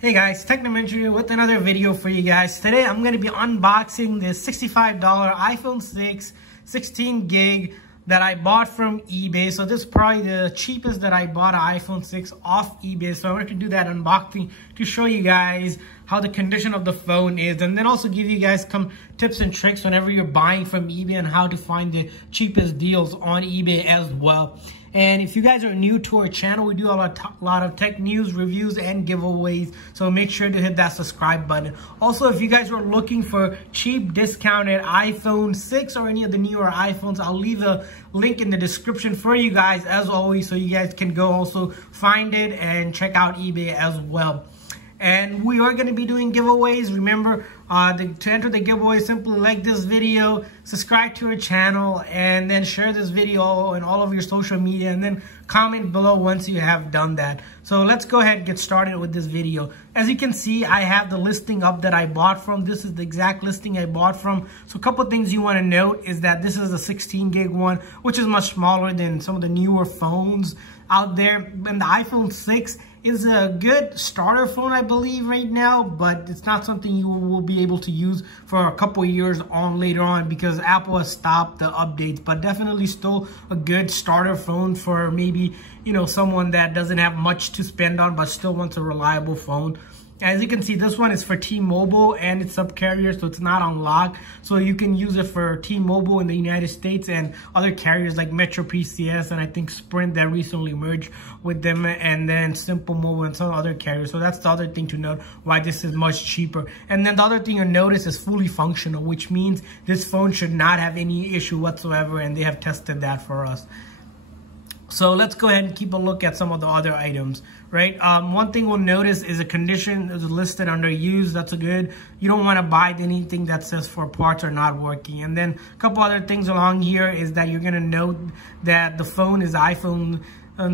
Hey guys, Technomentary here with another video for you guys. Today I'm going to be unboxing this $65 iPhone 6 16 gig that I bought from eBay. So this is probably the cheapest that I bought an iPhone 6 off eBay. So I wanted to do that unboxing to show you guys how the condition of the phone is, and then also give you guys some tips and tricks whenever you're buying from eBay and how to find the cheapest deals on eBay as well. And if you guys are new to our channel, we do a lot of tech news, reviews, and giveaways. So make sure to hit that subscribe button. Also, if you guys are looking for cheap discounted iPhone 6 or any of the newer iPhones, I'll leave a link in the description for you guys as always, so you guys can go also find it and check out eBay as well. And we are going to be doing giveaways. Remember, to enter the giveaway, simply like this video, subscribe to our channel, and then share this video on all of your social media, and then comment below once you have done that. So let's go ahead and get started with this video. As you can see, I have the listing up that I bought from. This is the exact listing I bought from. So a couple things you want to note is that this is a 16 gig one, which is much smaller than some of the newer phones out there. And the iPhone 6 is a good starter phone, I believe, right now, but it's not something you will be able to use for a couple years on later on because Apple has stopped the updates. But definitely still a good starter phone for maybe, you know, someone that doesn't have much to spend on but still wants a reliable phone. As you can see, this one is for T-Mobile and it's sub-carrier, so it's not unlocked. So you can use it for T-Mobile in the United States and other carriers like Metro PCS and I think Sprint that recently merged with them, and then Simple Mobile and some other carriers. So that's the other thing to note why this is much cheaper. And then the other thing you'll notice is fully functional, which means this phone should not have any issue whatsoever, and they have tested that for us. So let's go ahead and keep a look at some of the other items, right? One thing we'll notice is a condition is listed under used. That's a good. You don't want to buy anything that says for parts are not working. And then a couple other things along here is that you're going to note that the phone is iPhone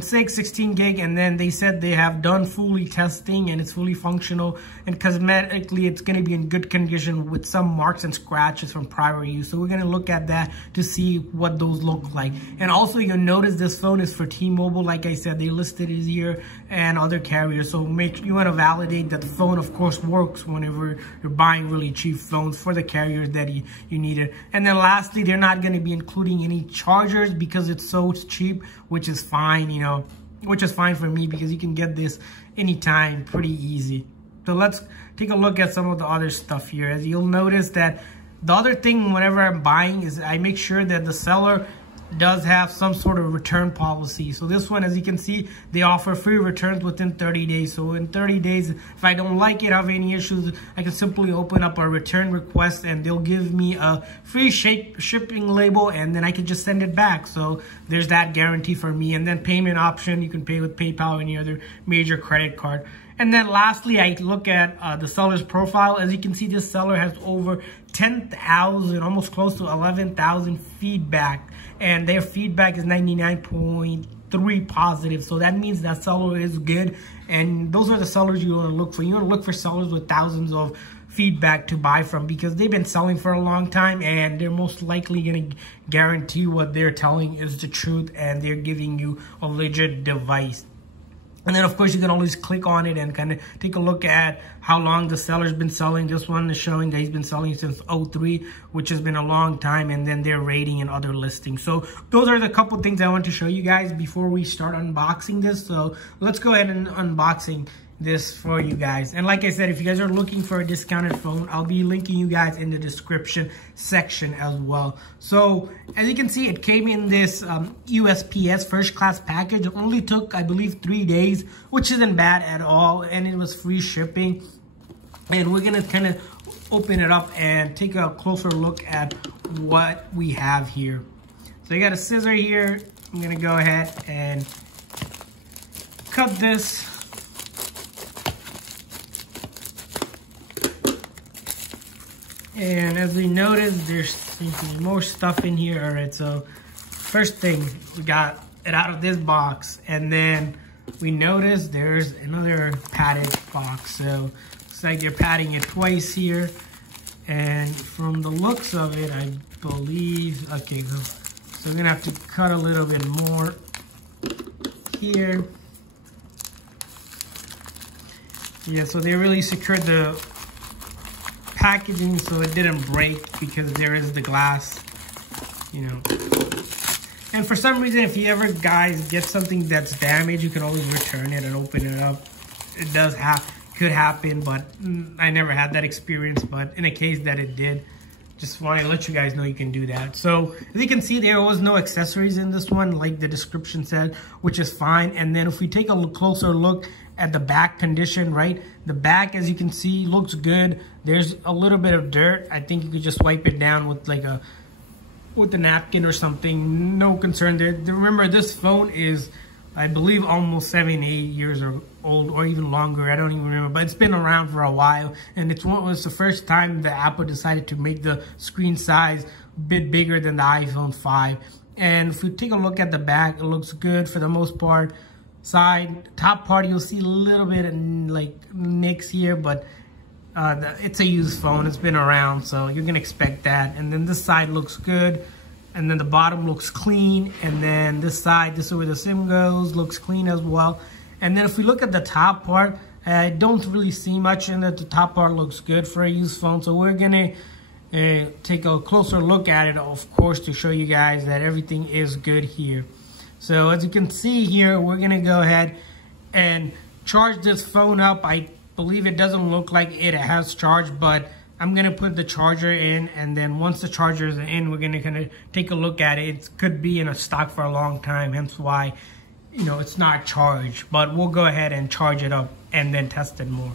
6 16 gig, and then they said they have done fully testing and it's fully functional, and cosmetically it's going to be in good condition with some marks and scratches from prior use. So we're going to look at that to see what those look like. And also you'll notice this phone is for T-Mobile. Like I said, they listed it here and other carriers, so you want to validate that the phone of course works whenever you're buying really cheap phones for the carriers that you need it. And then lastly, they're not going to be including any chargers because it's so cheap, which is fine, you know, which is fine for me because you can get this anytime pretty easy. So let's take a look at some of the other stuff here. As you'll notice that the other thing whenever I'm buying is I make sure that the seller does have some sort of return policy. So this one, as you can see, they offer free returns within 30 days. So in 30 days, if I don't like it, have any issues, I can simply open up a return request and they'll give me a free shipping label, and then I can just send it back. So there's that guarantee for me. And then payment option, you can pay with PayPal or any other major credit card. And then lastly, I look at the seller's profile. As you can see, this seller has over 10,000, almost close to 11,000 feedback. And their feedback is 99.3 positive. So that means that seller is good. And those are the sellers you want to look for. You want to look for sellers with thousands of feedback to buy from because they've been selling for a long time and they're most likely going to guarantee what they're telling is the truth and they're giving you a legit device. And then, of course, you can always click on it and kind of take a look at how long the seller's been selling. This one is showing that he's been selling since 03, which has been a long time, and then their rating and other listings. So those are the couple things I want to show you guys before we start unboxing this. So let's go ahead and unboxing this for you guys. And like I said, if you guys are looking for a discounted phone, I'll be linking you guys in the description section as well. So as you can see, it came in this USPS first class package. It only took, I believe, 3 days, which isn't bad at all, and it was free shipping. And we're gonna kind of open it up and take a closer look at what we have here. So I got a scissor here. I'm gonna go ahead and cut this. And as we noticed, there seems to be more stuff in here. All right, so first thing, we got it out of this box. And then we noticed there's another padded box. So it's like you're padding it twice here. And from the looks of it, I believe, okay, so we're gonna have to cut a little bit more here. Yeah, so they really secured the packaging so it didn't break because there is the glass, you know. And for some reason, if you ever guys get something that's damaged, you can always return it and open it up. It could happen, but I never had that experience. But in a case that it did, just want to let you guys know you can do that. So as you can see, there was no accessories in this one, like the description said, which is fine. And then if we take a closer look at the back condition, right? The back, as you can see, looks good. There's a little bit of dirt. I think you could just wipe it down with like a napkin or something. No concern there. Remember, this phone is, I believe, almost 7, 8 years old, or even longer. I don't even remember, but it's been around for a while. And it was the first time that Apple decided to make the screen size a bit bigger than the iPhone 5. And if you take a look at the back, it looks good for the most part. Top part, you'll see a little bit of like nicks here, but it's a used phone. It's been around, so you're gonna expect that. And then this side looks good, and then the bottom looks clean, and then this side, this is where the SIM goes, looks clean as well. And then if we look at the top part, I don't really see much in it. The top part looks good for a used phone, so we're gonna take a closer look at it, of course, to show you guys that everything is good here. So as you can see here, we're gonna go ahead and charge this phone up. I believe it doesn't look like it has charge, but I'm gonna put the charger in, and then once the charger is in, we're gonna kind of take a look at it. It could be in a stock for a long time, hence why, you know, it's not charged. But we'll go ahead and charge it up and then test it more.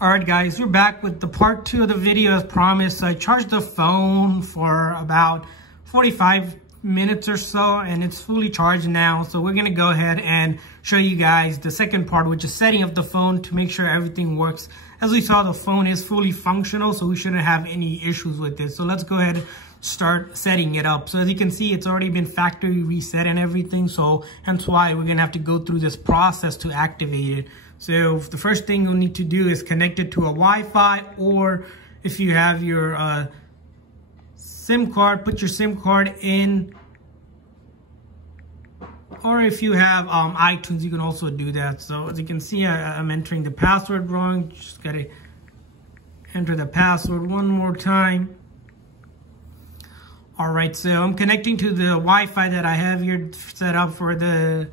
Alright guys, we're back with the part 2 of the video as promised. So I charged the phone for about 45 minutes or so, and it's fully charged now. So we're gonna go ahead and show you guys the second part, which is setting up the phone to make sure everything works. As we saw, the phone is fully functional, so we shouldn't have any issues with it. So let's go ahead and start setting it up. So as you can see, it's already been factory reset and everything, so hence why we're gonna have to go through this process to activate it. So the first thing you'll need to do is connect it to a Wi-Fi, or if you have your SIM card, put your SIM card in, or if you have iTunes, you can also do that. So as you can see, I'm entering the password wrong. Just gotta enter the password one more time. All right, so I'm connecting to the Wi-Fi that I have here set up for the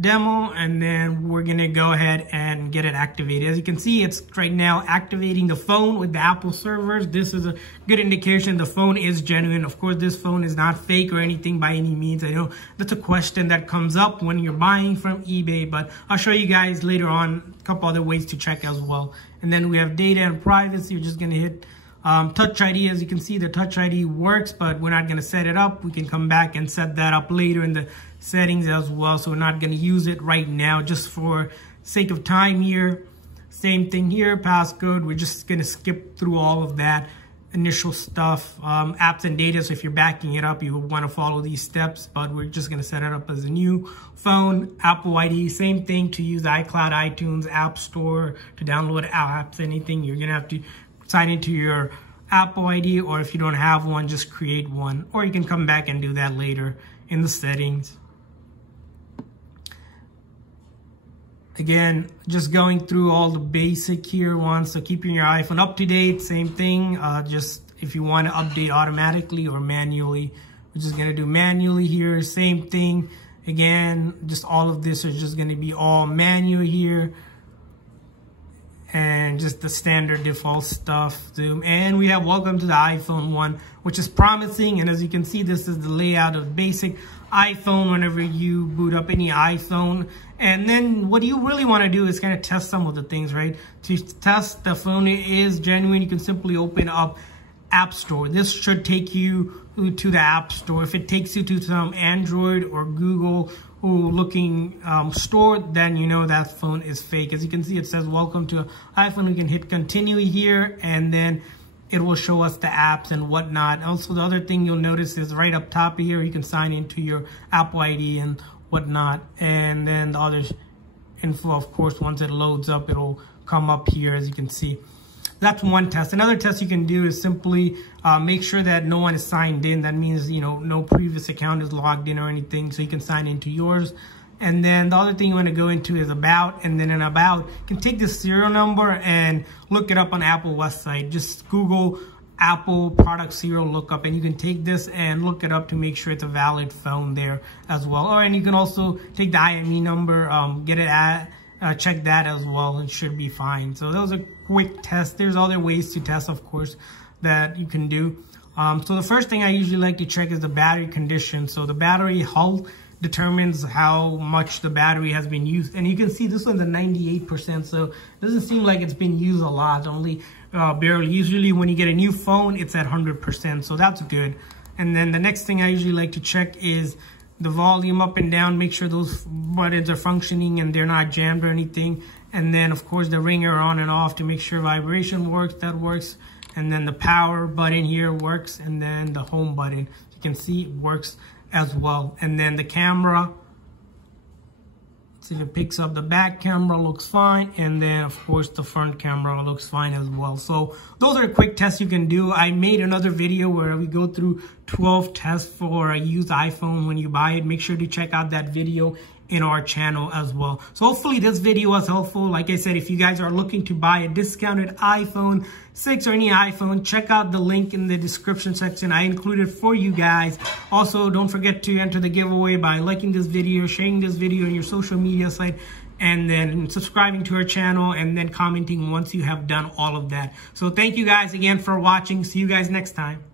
demo, and then we're gonna go ahead and get it activated. As you can see, it's right now activating the phone with the Apple servers. This is a good indication the phone is genuine. Of course, this phone is not fake or anything by any means. I know that's a question that comes up when you're buying from eBay, but I'll show you guys later on a couple other ways to check as well. And then we have data and privacy. You're just gonna hit Touch ID. As you can see, the Touch ID works, but we're not going to set it up. We can come back and set that up later in the settings as well. So we're not going to use it right now, just for sake of time here. Same thing here, passcode. We're just going to skip through all of that initial stuff. Apps and data, so if you're backing it up, you would want to follow these steps, but we're just going to set it up as a new phone. Apple ID, same thing to use iCloud, iTunes, App Store, to download apps, anything. You're going to have to sign into your Apple ID, or if you don't have one, just create one, or you can come back and do that later in the settings. Again, just going through all the basic here ones. So keeping your iPhone up to date, same thing. Just if you want to update automatically or manually, we're just gonna do manually here. Same thing. Again, just all of this is just gonna be all manual here. And just the standard default stuff. Zoom. And we have welcome to the iPhone 1, which is promising. And as you can see, this is the layout of basic iPhone whenever you boot up any iPhone. And then what you really want to do is kind of test some of the things, right? To test the phone is genuine, you can simply open up App Store. This should take you to the App Store. If it takes you to some Android or Google looking store, then you know that phone is fake. As you can see, it says welcome to iPhone. We can hit continue here, and then it will show us the apps and whatnot. Also, the other thing you'll notice is right up top here, you can sign into your Apple ID and whatnot. And then the other info, of course, once it loads up, it'll come up here, as you can see. That's one test. Another test you can do is simply make sure that no one is signed in. That means, you know, no previous account is logged in or anything, so you can sign into yours. And then the other thing you want to go into is about, and then in about, you can take the serial number and look it up on Apple website. Just Google Apple product serial lookup, and you can take this and look it up to make sure it's a valid phone there as well. Or and you can also take the IME number, get it at check that as well, and should be fine. So those are quick tests. There's other ways to test, of course, that you can do. So the first thing I usually like to check is the battery condition. So the battery health determines how much the battery has been used, and you can see this one's at 98%, so it doesn't seem like it's been used a lot, only barely. Usually when you get a new phone, it's at 100%, so that's good. And then the next thing I usually like to check is the volume up and down, make sure those buttons are functioning and they're not jammed or anything. And then of course the ringer on and off to make sure vibration works, that works. And then the power button here works, and then the home button, you can see it works as well. And then the camera, see if it picks up, the back camera looks fine, and then of course the front camera looks fine as well. So those are quick tests you can do. I made another video where we go through 12 tests for a used iPhone when you buy it. Make sure to check out that video in our channel as well. So hopefully this video was helpful. Like I said, if you guys are looking to buy a discounted iPhone 6 or any iPhone, check out the link in the description section. I included for you guys. Also, don't forget to enter the giveaway by liking this video, sharing this video on your social media site, and then subscribing to our channel, and then commenting once you have done all of that. So thank you guys again for watching. See you guys next time.